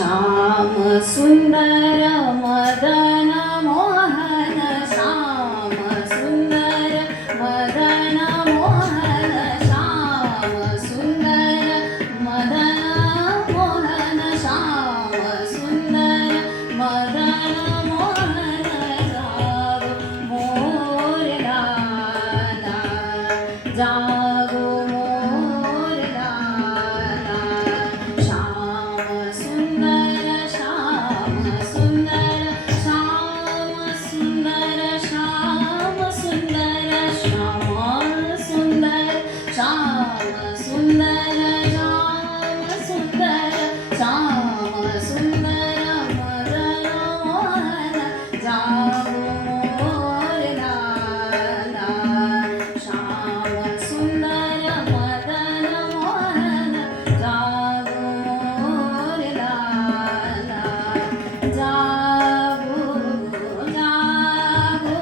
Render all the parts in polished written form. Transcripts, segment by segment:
श्याम सुंदर मदन मोहन श्याम सुंदर मदन मोहन श्याम सुंदर मदन मोहन श्याम सुंदर मदन मोहन जागो मोर लाला जागो मोर लाला श्याम सुंदर श्याम सुंदर श्याम सुंदर श्याम सुंदर श्याम सुंदर श्याम सुंदर श्याम सुंदर श्याम सुंदर मदन मोहन जागो मोर लाला श्याम सुंदर मदन मोहन जागो मोर लाला जागो जागो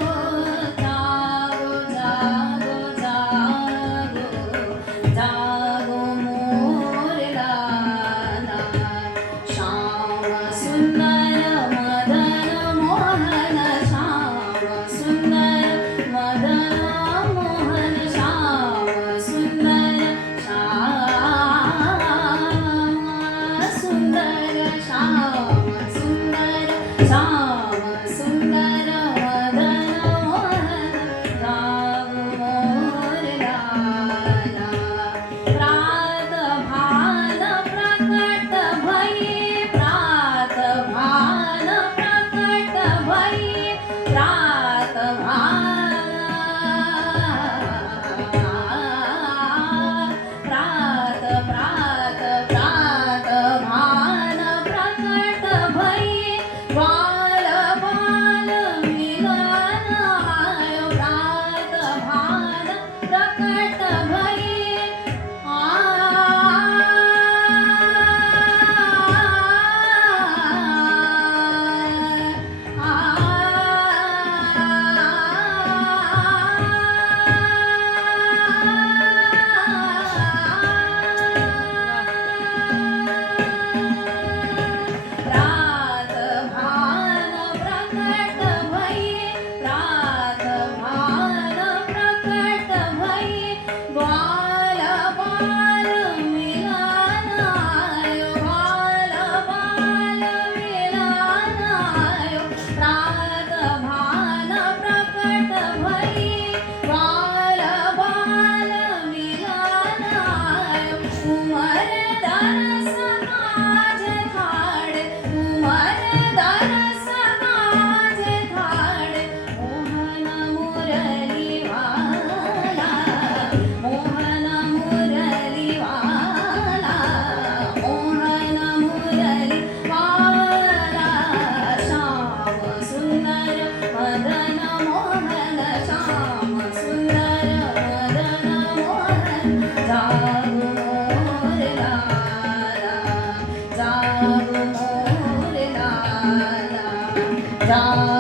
जागो जागो जागो जागो मोर लाला श्याम सुंदर मदन मोहन श्याम सुंदर मदन मोहन श्याम सुंदर श्याम सुंदर श्याम सुंदर श्याम सुंदर मदन मोहन जागो मोर लाला प्रात भान प्रकट भई प्रात भान प्रकट भई प्रात भान प्रात प्रात प्रात भान प्रकट भई बाल बाल मिलन आयो प्रात भान प्रकट भई प्रात भान प्रकट भई प्रात भान प्रकट भई बाल बाल मिलन आयो बाल बाल मिलन आयो प्रात भान प्रकट भई बाल बाल मिलन आयो उमर दरस काज थाड़े उमर दरस काज थाड़े मोहन मुरली वाला मोहन मुरली वाला मोहन मुरली वाला श्याम सुंदर मदन मोहन श्याम सुंदर मदन मोहन जागो मोर लाला जागो मोर लाला जागो